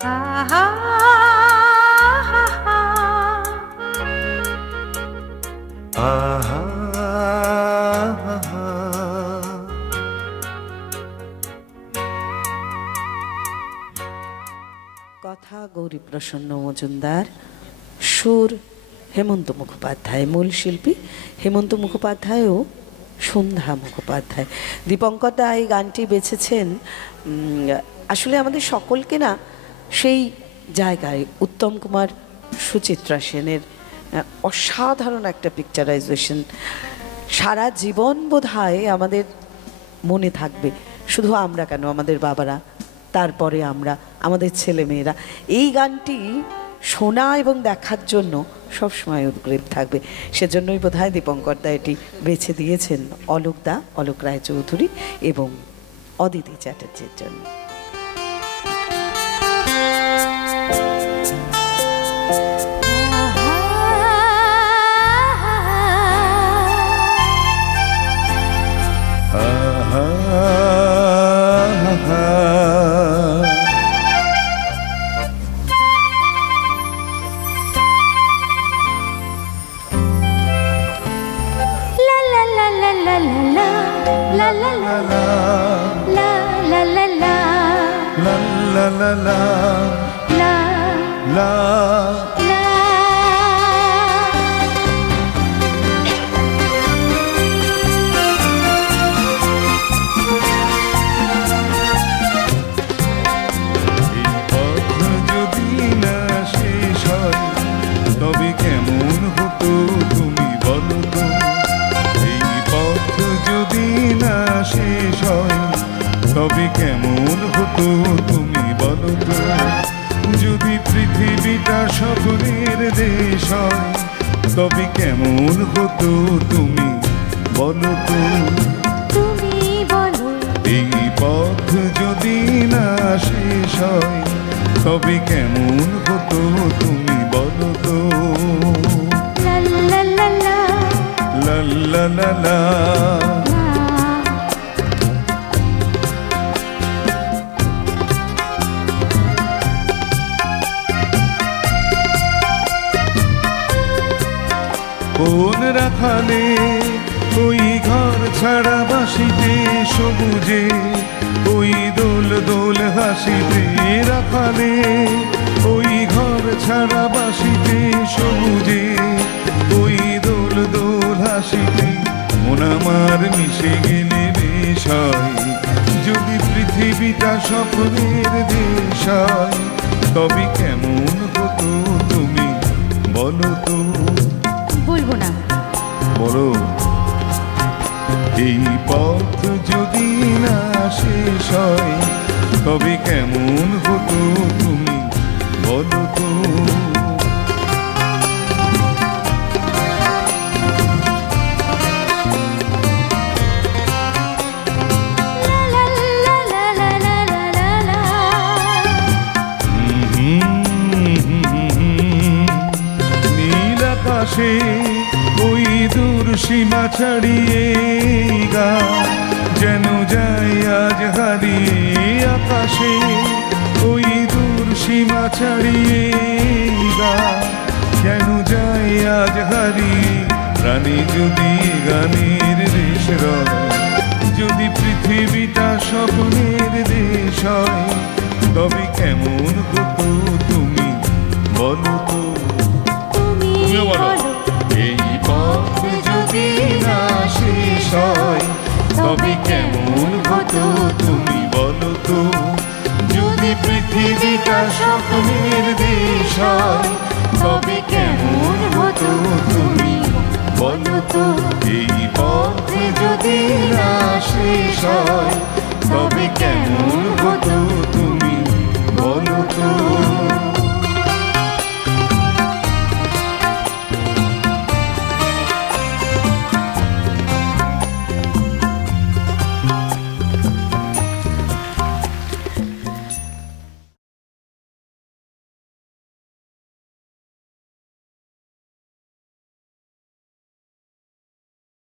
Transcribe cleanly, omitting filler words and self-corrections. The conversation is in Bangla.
আহা আহা কথা গৌরীপ্রসন্ন মজুমদার, সুর হেমন্ত মুখোপাধ্যায়, মূল শিল্পী হেমন্ত মুখোপাধ্যায় ও সন্ধ্যা মুখোপাধ্যায়। দীপঙ্কর দা এই গানটি বেছেছেন আসলে আমাদের সকলকে না সেই জায়গায় উত্তম কুমার সুচিত্রা সেনের অসাধারণ একটা পিকচারাইজেশন সারা জীবন বোধহয় আমাদের মনে থাকবে। শুধু আমরা কেন, আমাদের বাবারা, তারপরে আমরা, আমাদের ছেলেমেয়েরা এই গানটি শোনা এবং দেখার জন্য সবসময় উদ্গ্রীব থাকবে। সেজন্যই বোধহয় দীপঙ্কর দা এটি বেছে দিয়েছেন অলোক দা, অলোক রায়চৌধুরী এবং অদিতি চ্যাটার্জির জন্য। তবে কেমন হতো তুমি বলো তো, যদি পৃথিবীটা সকলের দেশ হয়, তবে কেমন হতো তুমি বলো তো, তুমি বলো। এই পথ যদি না শেষ হয়, তবে কেমন হতো তুমি বলো তো, লা লা লা লা লা লা লা লা। কোন রাখালে ওই ঘর ছাড়া বাসিতে সবুজে, ওই দোল দোল হাসিতে রাখালে, ওই ঘর ছাড়া বাসিতে সবুজে, ওই দোল দোল হাসিতে মন আমার মিশে গেলে বেশ হয়, যদি পৃথিবীটা স্বপ্নের দেশ হয়, তবে কেমন হতো তুমি বলো তো, বলবো না বলো। এই পথ যদি না শেষ হয়, তবে কেমন হতো তুমি বলো তো, নীল আকাশে ওই দূর সীমা ছাড়িয়ে গা যেন যাই আজ হারিয়ে, আকাশে ওই দূর সীমা ছাড়িয়ে গা যেন যাই আজ হারিয়ে, প্রাণী যদি গানের দেশ রয়, যদি পৃথিবীটা স্বপ্নের দেশ হয়, তবে কেমন হতো তুমি বলো তো, তুমি বলো। এই পথ যদি না শেষ হয়, তবে কেমন হতো তুমি বলো তো, যদি পৃথিবীটা স্বপ্নের দেশ হয়, তবে কেমন হতো তুমি বলো তো, এই পথ যদি না শেষ হয়, তবে কেমন